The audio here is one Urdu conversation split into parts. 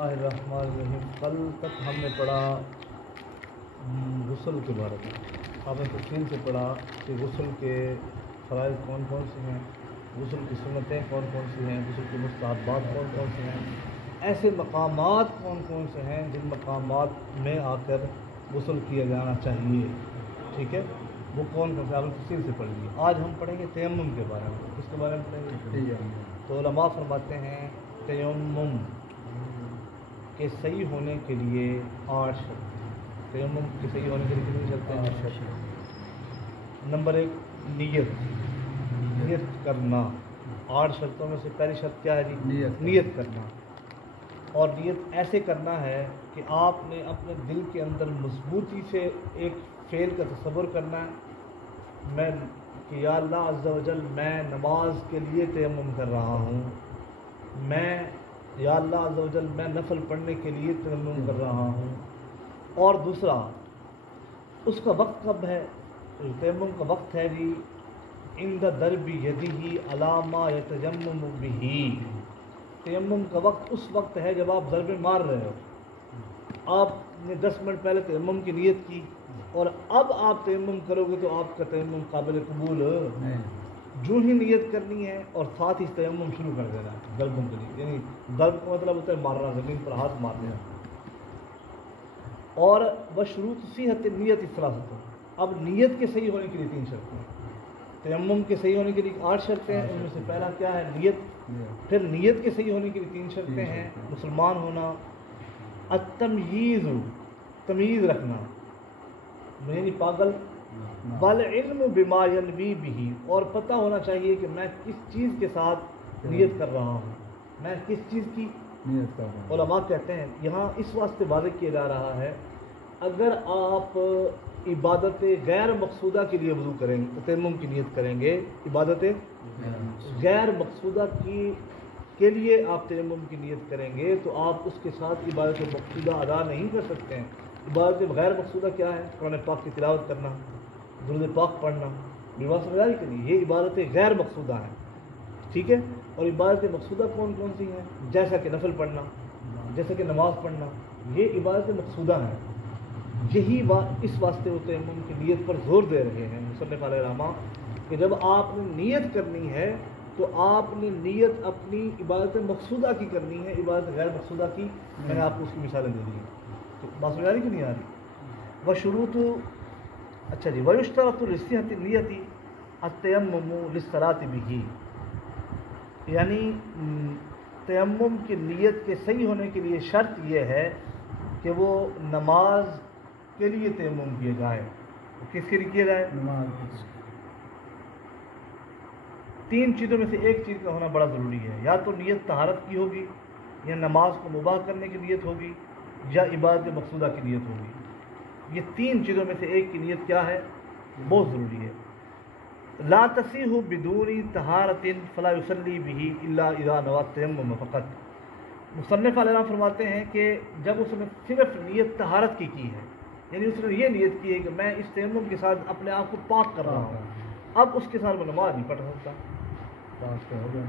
اللہ الرحمن الرحیم۔ کل تک ہم نے پڑھا غسل کے بارے میں۔ آپ نے تفصیل سے پڑھا کہ غسل کے فرائض کون کون سے ہیں، غسل کی سنتیں کون کون سی ہیں، غسل کے مستحبات کون کون سے ہیں، ایسے مقامات کون کون سے ہیں جن مقامات میں آ کر غسل کیا جانا چاہیے۔ ٹھیک ہے، وہ کون کون سے آپ نے تفصیل سے پڑھ لی۔ آج ہم پڑھیں گے تیمم کے بارے میں۔ کس کے بارے میں پڑھیں گے؟ تو علماء فرماتے ہیں تیمم کے صحیح ہونے کے لیے 8 شرط۔ تیمم کے صحیح ہونے کے لیے کتنی شرطیں ہیں؟ 8 شرط۔ نمبر 1 نیت کرنا۔ 8 شرطوں میں سے پہلی شرط کیا ہے جی؟ نیت کرنا۔ اور نیت ایسے کرنا ہے کہ آپ نے اپنے دل کے اندر مضبوطی سے ایک فعل کا تصور کرنا ہے، کہ یا اللہ عز و جل میں نماز کے لیے تیمم کر رہا ہوں، یا اللہ عز و جل میں نفل پڑھنے کے لیے تیمم کر رہا ہوں۔ اور دوسرا، اس کا وقت کب ہے؟ تیمم کا وقت ہے جی عند ضرب یدہ علی ما یتیمم بہ۔ تیمم کا وقت اس وقت ہے جب آپ ضربیں مار رہے ہو۔ آپ نے 10 منٹ پہلے تیمم کی نیت کی اور اب آپ تیمم کرو گے تو آپ کا تیمم قابل قبول جو ہی نیت کرنی ہے اور ساتھ ہی تیمم شروع کر دینا ہے ضربوں کے لیے۔ یعنی ضرب کا مطلب ہوتا ہے مارنا، زمین پر ہاتھ مارنا۔ اور بشروط صحت نیت ثلاثۃ۔ اب نیت کے صحیح ہونے کے لیے 3 شرطیں ہیں۔ تیمم کے صحیح ہونے کے لیے 8 شرطیں ہیں، ان میں سے پہلا کیا ہے؟ نیت۔ پھر نیت کے صحیح ہونے کے لیے 3 شرطیں ہیں: مسلمان ہونا، التمییز، تمیز رکھنا یعنی پاگل، والعلم بما ینوی بہ، اور پتہ ہونا چاہیے کہ میں کس چیز کے ساتھ نیت کر رہا ہوں، میں کس چیز کی نیت کر رہا ہوں۔ علماء کہتے ہیں یہاں اس واسطے واضح کیا جا رہا ہے، اگر آپ عبادت غیر مقصودہ کے لیے وضو کریں گے تو تیمم کی نیت کریں گے، عبادت غیر مقصودہ کے لیے آپ تیمم کی نیت کریں گے تو آپ اس کے ساتھ عبادت مقصودہ ادا نہیں کر سکتے ہیں۔ عبادت غیر مقصودہ کیا ہے؟ قرآن پاک کی تلاوت کرنا، درود پاک پڑھنا، لباس وغیرہ کے لیے، یہ عبادتیں غیر مقصودہ ہیں۔ ٹھیک ہے، اور عبادت مقصودہ کون کون سی ہیں؟ جیسا کہ نفل پڑھنا، جیسا کہ نماز پڑھنا، یہ عبادت مقصودہ ہیں۔ یہی اس واسطے وہ تیمم کی نیت پر زور دے رہے ہیں مصنف علیہ رحمہ کہ جب آپ نے نیت کرنی ہے تو آپ نے نیت اپنی عبادت مقصودہ کی کرنی ہے، عبادت غیر مقصودہ کی میں نے آپ کو اس کی مثالیں دے دی ہیں۔ تو بات سمجھ آ رہی کہ نہیں آ رہی؟ وشروط، اچھا جی، ویشترط لصحۃ النیۃ التیمم للصلاۃ بہ، یعنی تیمم کی نیت کے صحیح ہونے کے لیے شرط یہ ہے کہ وہ نماز کے لیے تیمم کیا جائے۔ کس کے لیے کیا جائے؟ نماز۔ 3 چیزوں میں سے ایک چیز کا ہونا بڑا ضروری ہے، یا تو نیت طہارت کی ہوگی، یا نماز کو مباح کرنے کی نیت ہوگی، یا عبادت مقصودہ کی نیت ہوگی۔ یہ 3 چیزوں میں سے ایک کی نیت کیا ہے؟ بہت ضروری ہے۔ لا تصیح بدون طہارت فلا یصلی بہ الا اذا نوى التیمم فقط۔ مصنف علیہ السلام فرماتے ہیں کہ جب اس نے صرف نیت طہارت کی ہے، یعنی اس نے یہ نیت کی ہے کہ میں اس تیمم کے ساتھ اپنے آپ کو پاک کر رہا ہوں، اب اس کے ساتھ وہ نماز نہیں پڑھ سکتا۔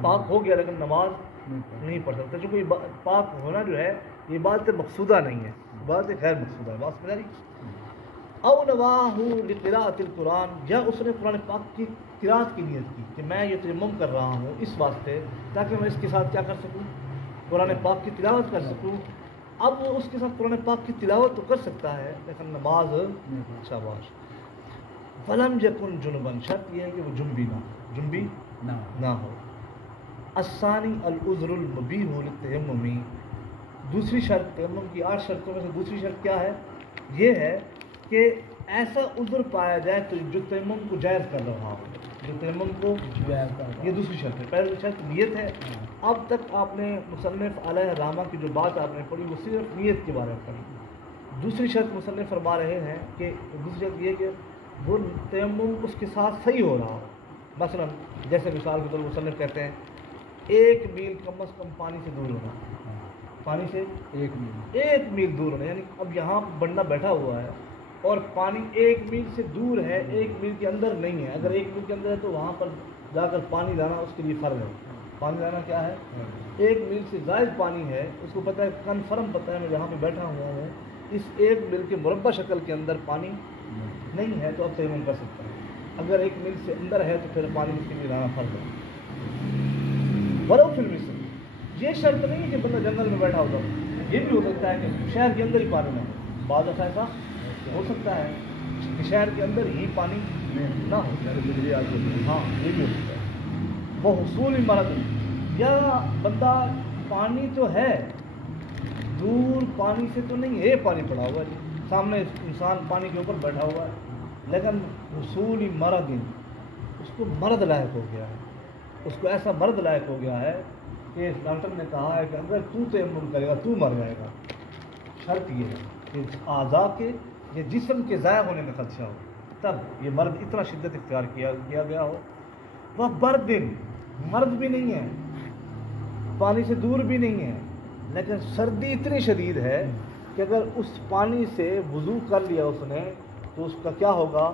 پاک ہو گیا لیکن نماز نہیں پڑھ سکتا، چونکہ پاک ہونا جو ہے یہ عبادت مقصودہ نہیں ہے، عبادت غیر مقصودہ ہے۔ بات سمجھ آ رہی؟ او نواہ لقراءۃ القرآن، یا اس نے قرآن پاک کی قراءت کی نیت کی کہ میں یہ تیمم کر رہا ہوں اس واسطے تاکہ میں اس کے ساتھ کیا کر سکوں؟ قرآن پاک کی تلاوت کر سکوں۔ اب وہ اس کے ساتھ قرآن پاک کی تلاوت تو کر سکتا ہے لیکن نماز شاباش۔ فلم یکن جنبا، شرط یہ ہے کہ وہ جنبی نہ ہو۔ الثانی العذر المبیح للتیمم، دوسری شرط تیمم کی 8 شرطوں میں سے دوسری شرط کیا ہے؟ یہ ہے کہ ایسا عذر پایا جائے تو جو تیمم کو جائز کر رہا ہو، جو تیمم کو جائز کر رہا، یہ دوسری شرط ہے۔ پہلی شرط نیت ہے۔ اب تک آپ نے مصنف علیہ الرحمہ کی جو بات آپ نے پڑھی وہ صرف نیت کے بارے میں پڑھی۔ دوسری شرط مصنف فرما رہے ہیں کہ دوسری شرط یہ کہ وہ تیمم اس کے ساتھ صحیح ہو رہا ہو۔ مثلا جیسے مثال کے طور پر مصنف کہتے ہیں 1 میل کم از کم پانی سے دور ہونا، پانی سے 1 میل دور ہونا، یعنی اب یہاں بندہ بیٹھا ہوا ہے اور پانی 1 میل سے دور ہے، 1 میل کے اندر نہیں ہے۔ اگر 1 میل کے اندر ہے تو وہاں پر جا کر پانی لانا اس کے لیے فرض ہے۔ پانی لانا کیا ہے؟ 1 میل سے زائد پانی ہے، اس کو پتہ ہے، کنفرم پتہ ہے، میں جہاں پہ بیٹھا ہوا ہوں اس 1 میل کے مربع شکل کے اندر پانی نہیں ہے تو اب تیمم کر سکتا ہے۔ اگر 1 میل سے اندر ہے تو پھر پانی اس کے لیے لانا فرض ہے۔ ولو فی المثل، یہ شرط نہیں ہے کہ بندہ جنگل میں بیٹھا ہوتا، یہ بھی ہو سکتا ہے کہ شہر کے اندر ہی پانی نہ ہو، بعض دفعہ ایسا ہو سکتا ہے کہ شہر کے اندر ہی پانی نہ ہو، بجلی آتی ہے، ہاں یہ بھی ہو سکتا ہے۔ وہ حصول مرض، یا بندہ پانی تو ہے، دور پانی سے تو نہیں ہے، پانی پڑا ہوا ہے سامنے، انسان پانی کے اوپر بیٹھا ہوا ہے، لیکن حصول مرض، اس کو مرض لاحق ہو گیا ہے، اس کو ایسا مرض لاحق ہو گیا ہے کہ ڈاکٹر نے کہا ہے کہ اگر تو تیمم کرے گا تو مر جائے گا۔ شرط یہ ہے کہ اعضاء کے یا جسم کے ضائع ہونے میں خدشہ ہو، تب یہ مرض اتنا شدت اختیار کیا گیا ہو۔ وہ بردن، مرض بھی نہیں ہے، پانی سے دور بھی نہیں ہے، لیکن سردی اتنی شدید ہے کہ اگر اس پانی سے وضو کر لیا اس نے تو اس کا کیا ہوگا؟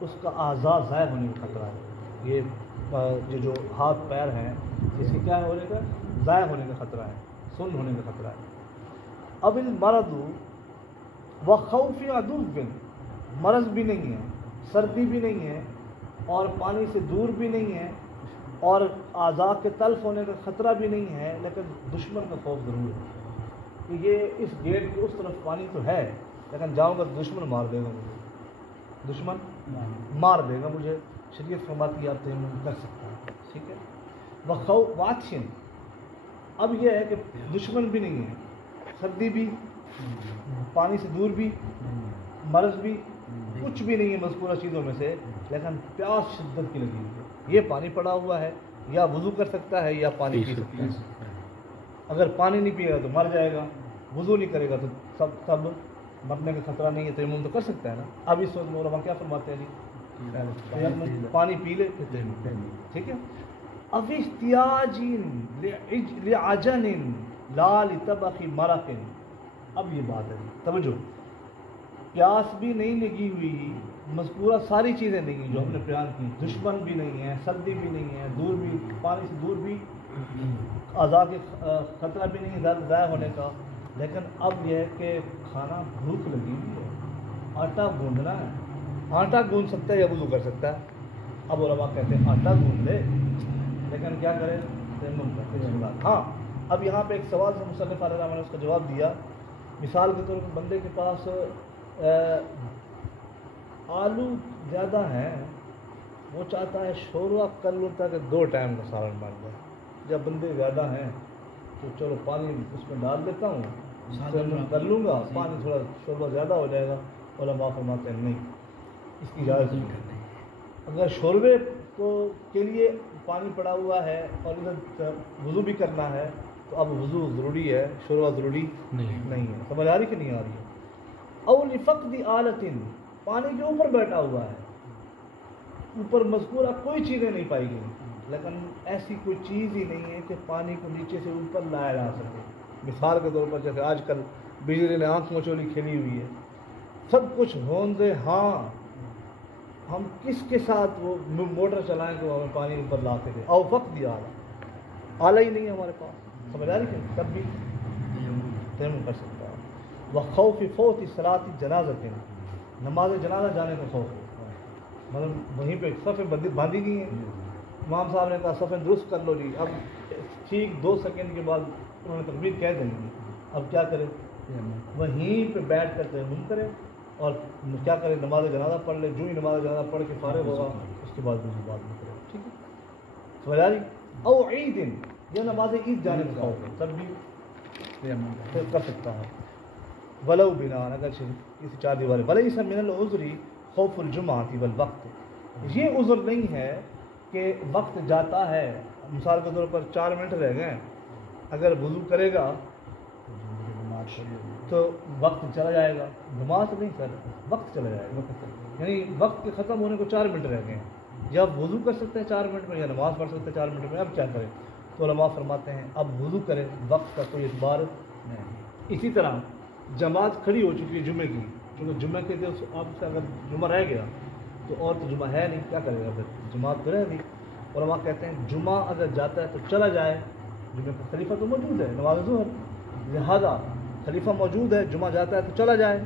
اس کا اعضاء ضائع ہونے کا خطرہ ہے۔ یہ جو ہاتھ پیر ہیں اس کے کیا ہونے کا؟ ضائع ہونے کا خطرہ ہے، سن ہونے کا خطرہ ہے۔ اب المرض وخوف عدو، مرض بھی نہیں ہے، سردی بھی نہیں ہے، اور پانی سے دور بھی نہیں ہے، اور اعضاء کے تلف ہونے کا خطرہ بھی نہیں ہے، لیکن دشمن کا خوف ضرور ہے کہ یہ اس گیٹ کے اس طرف پانی تو ہے لیکن جاؤں گا دشمن مار دے گا مجھے، دشمن مار دے گا مجھے، شریعت فرماتی ہے آپ تیمم کر سکتا ہے، ٹھیک ہے۔ وخوف واچن، اب یہ ہے کہ دشمن بھی نہیں ہے، سردی بھی، پانی سے دور بھی، مرض بھی، کچھ بھی نہیں ہے مذکورہ چیزوں میں سے، لیکن پیاس شدت کی لگی ہوئی ہے، یہ پانی پڑا ہوا ہے، یا وضو کر سکتا ہے یا پانی پی سکتا ہے۔ اگر پانی نہیں پیے گا تو مر جائے گا، وضو نہیں کرے گا تو سب مرنے کا خطرہ نہیں ہے، تیمم تو کر سکتا ہے نا۔ اب اس وقت علماء کیا فرماتے ہیں جی؟ پانی پی لے، ٹھیک ہے۔ اب احتیاج لعجن لا لطبخ مرق، اب یہ بات ہے توجہ، پیاس بھی نہیں لگی ہوئی، مذکورہ ساری چیزیں نہیں ہیں جو ہم نے بیان کی، دشمن بھی نہیں ہے، سردی بھی نہیں ہے، دور بھی، پانی سے دور بھی، اعضاء کے خطرہ بھی نہیں ہے ضائع ہونے کا، لیکن اب یہ ہے کہ کھانا بھوک لگی ہوئی ہے، آٹا گوندنا ہے، آٹا گوندھ سکتا ہے یا وضو کر سکتا ہے؟ اب علماء کہتے ہیں آٹا گوندھ لے، لیکن کیا کرے؟ تیمم کرے۔ ہاں اب یہاں پہ ایک سوال سے مصنف علیہ الرحمٰن نے اس کا جواب دیا، مثال کے طور پر بندے کے پاس آلو زیادہ ہیں، وہ چاہتا ہے شوربہ کر لوں تاکہ 2 ٹائم کا سالن بن جائے، جب بندے زیادہ ہیں تو چلو پانی اس میں ڈال دیتا ہوں، کر لوں گا، پانی تھوڑا شوربہ زیادہ ہو جائے گا۔ علماء فرماتے ہیں نہیں، اس کی اجازت نہیں کرتے۔ اگر شوربے کے لیے پانی پڑا ہوا ہے اور ادھر وضو بھی کرنا ہے تو اب وضو ضروری ہے، شوربہ ضروری نہیں ہے۔ سمجھ آ رہی کہ نہیں آ رہی ہے؟ او لفقد آلۃ، پانی کے اوپر بیٹھا ہوا ہے، اوپر مذکورہ کوئی چیزیں نہیں پائی گئی، لیکن ایسی کوئی چیز ہی نہیں ہے کہ پانی کو نیچے سے اوپر لایا جا سکے۔ مثال کے طور پر جیسے آج کل بجلی نے آنکھ مچولی کھیلی ہوئی ہے، سب کچھ ہوندے، ہاں ہم کس کے ساتھ وہ موٹر چلائیں تو ہمیں پانی اوپر لاتے تھے، او وقت دیا آلہ ہی نہیں ہے ہمارے پاس، سمجھ آ رہی کہ تب بھی تیمم کر سکتا ہے۔ وخوف فوت صلاۃ جنازۃ، نماز جنازہ جانے کا خوف ہے، مطلب وہیں پہ صفیں باندھی گئی ہیں، امام صاحب نے کہا صفیں درست کر لو جی، اب ٹھیک 2 سیکنڈ کے بعد انہوں نے تکبیر کہہ دیں گی، اب کیا کرے؟ وہیں پہ بیٹھ کر تیمم کرے اور کیا کرے؟ نماز جنازہ پڑھ لے، جو ہی نماز جنازہ پڑھ کے فارغ ہوگا اس کے بعد وضو بعد میں کرے، ٹھیک ہے؟ سمجھ آ رہی؟ او عید، یہ نماز عید جانے کا خوف ہے، تب بھی کر سکتا ہے۔ ولو بنا، اگر کسی 4 دیواری، ولیس من العذر خوف الجمعۃ والوقت، یہ عذر نہیں ہے کہ وقت جاتا ہے، مثال کے طور پر 4 منٹ رہ گئے، اگر وضو کرے گا تو وقت چلا جائے گا، نماز نہیں سر، وقت چلا جائے گا، یعنی وقت کے ختم ہونے کو 4 منٹ رہ گئے ہیں، یا وضو کر سکتے ہیں 4 منٹ میں، یا نماز پڑھ سکتے ہیں 4 منٹ میں، اب کیا کریں؟ تو علماء فرماتے ہیں اب وضو کریں، وقت کا کوئی اعتبار نہیں۔ اسی طرح جماعت کھڑی ہو چکی ہے جمعے کی، کیونکہ جمعے کے دن آپ سے اگر جمعہ رہ گیا تو اور تو جمعہ ہے نہیں، کیا کرے گا پھر؟ جماعت تو رہ گئی، علماء کہتے ہیں جمعہ اگر جاتا ہے تو چلا جائے، جمعہ کا خلیفہ تو موجود ہے نماز ظہر، لہذا خلیفہ موجود ہے، جمعہ جاتا ہے تو چلا جائے،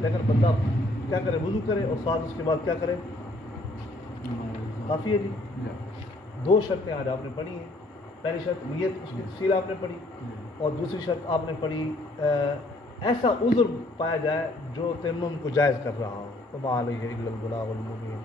لیکن بندہ کیا کرے، وضو کرے اور ساتھ اس کے بعد کیا کرے، کافی ہے جی۔ دو شرطیں آج آپ نے پڑھی ہیں، پہلی شرط نیت، اس کی تفصیل آپ نے پڑھی، اور دوسری شرط آپ نے پڑھی ایسا عذر پایا جائے جو تیمم کو جائز کر رہا ہو، وما علیہ الا البلاغ المبین۔